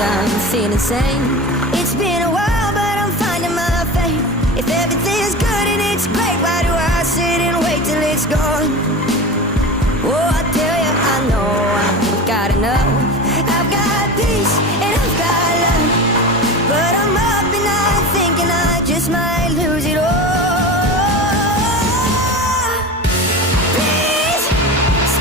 I'm feeling sane. It's been a while, but I'm finding my faith. If everything